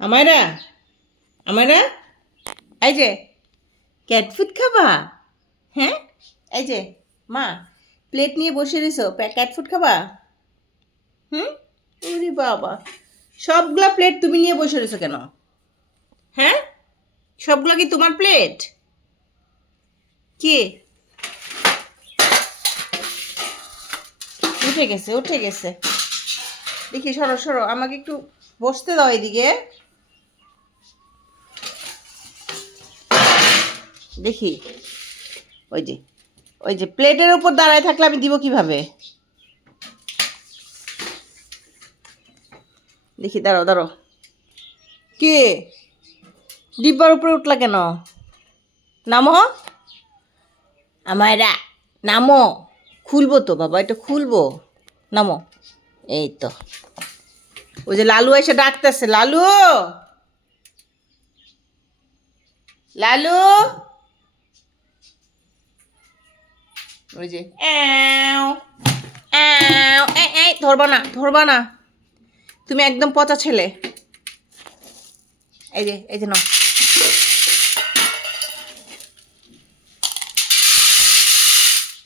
আমায়রা আমারা এই যে ক্যাট ফুড খাবা? হ্যাঁ? এই যে, মা প্লেট নিয়ে বসে রয়েছো ক্যাট ফুড খাবা? হুম? ওরে বাবা, সবগুলা প্লেট তুমি নিয়ে বসে রয়েছো কেন? হ্যাঁ? সবগুলো কি তোমার প্লেট কে? উঠে গেছে উঠে গেছে। দেখি, সরো সরো, আমাকে একটু বসতে দাও এদিকে। দেখি। ওই যে ওই যে প্লেটের উপর দাঁড়ায় থাকলে আমি দিব কীভাবে? দেখি, দাঁড়াও দাঁড়াও। কে? ডিব্বার উপরে উঠলা কেন? নামো? আমায়রা, নামো। খুলবো তো বাবা, এটা খুলবো। নামো। এই তো। ওই যে লালু এসে ডাকতেছে, লালু! লালু! ওই যে ধরবা না ধরবা না। তুমি একদম পচা ছেলে। এই যে এই যে নাও।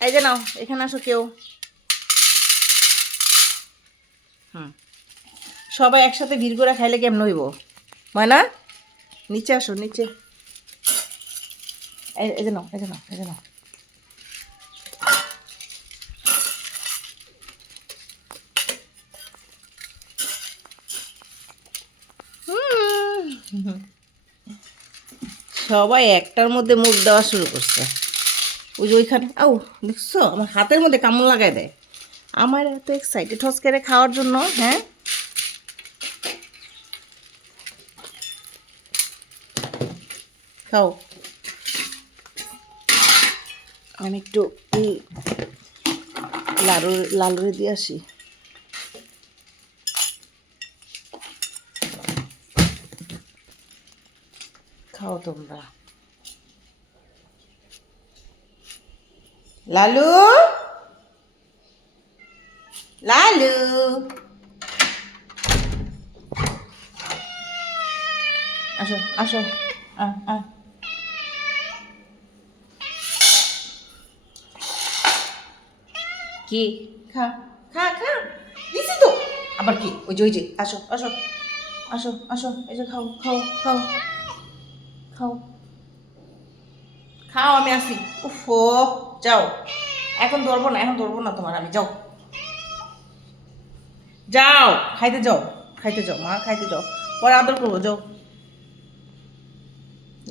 এই যে নাও, এখানে আসো কেউ। হুম। সবাই একসাথে ভিড় করে খাইলে কেমন হইব? ময়না? নিচে আসো, নিচে। এই যে নাও, এই যে নাও, এই যে নাও হুম। সবাই একটার মধ্যে মুখ দেওয়া শুরু করছে। ওই যে ওইখানে, আউ, দেখছ? আমার হাতের মধ্যে কামড় লাগাই দেয়। আমার এত এক্সাইটেড হস করে খাওয়ার জন্য হ্যাঁ? খাও। আমি একটু লাড়ু লালুরে দিয়ে আসি। খাও তোমরা। লালু? লালু? আসো আসো আয়, আয়। কি? খা খা খা। দিছি তো। আবার কি? ওই যে ওই যে আসো আসো। আসো আসো এই যে খাও খাও খাও। খাও। খাও, আমি আসি। উফো যাও। এখন ধরবো না, এখন ধরবো না তোমার, আমি যাও। যাও, খাইতে যাও খাইতে যাও, মা, খাইতে যাও। পরে আদর করব, যাও।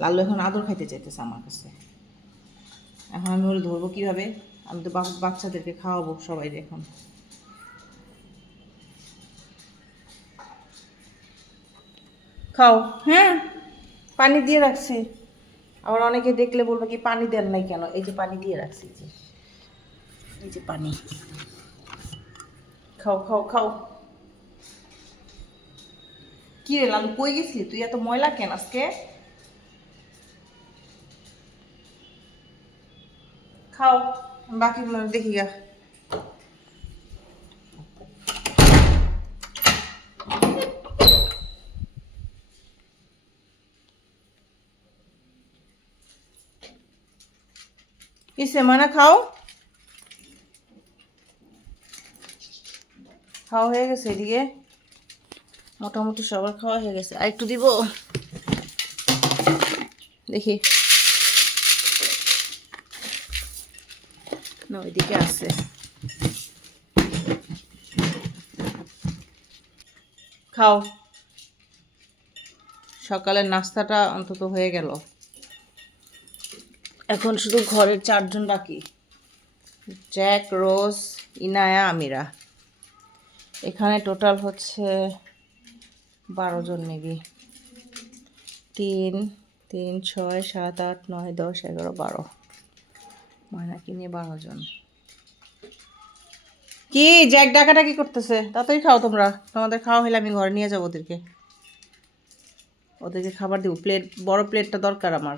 লাল্লু এখন আদর খাইতে চাইতেছে আমার কাছে। এখন আমি ওর ধরবো কীভাবে? আমি তো বাচ্চাদেরকে খাওয়াবো সবাই এখন। খাও। হ্যাঁ? পানি দিয়ে রাখছি। আবার অনেকে দেখলে বলবে কি, পানি দেন নাই কেন? এই যে পানি দিয়ে রাখছি যে। এই যে পানি। খাও খাও খাও। কি রে লালু, কই গেছিলি? তুই এত ময়লা কেন আজকে? খাও, বাকিগুলো দেখি গা। কিসে মানে খাও? খাওয়া হয়ে গেছে এদিকে। মোটামুটি সবার খাওয়া হয়ে গেছে। আর একটু দিব? দেখি। না, ওইদিকে আছে। খাও। সকালের নাস্তাটা অন্তত হয়ে গেল। এখন শুধু ঘরের চারজন বাকি। Jack, Rose, Inaya, Amira. এখানে টোটাল হচ্ছে বারো জন মেবি। তিন তিন, ছয়, সাত, আট, নয়, দশ, এগারো, বারো। ময়নাকে নিয়ে বারো জন। কি, জ্যাক ডাকাটা কি করতেছে? তাতেই খাও তোমরা। তোমাদের খাওয়া হলে আমি ঘরে নিয়ে যাব ওদেরকে। ওদেরকে খাবার দিব। প্লেট, বড় প্লেটটা দরকার আমার।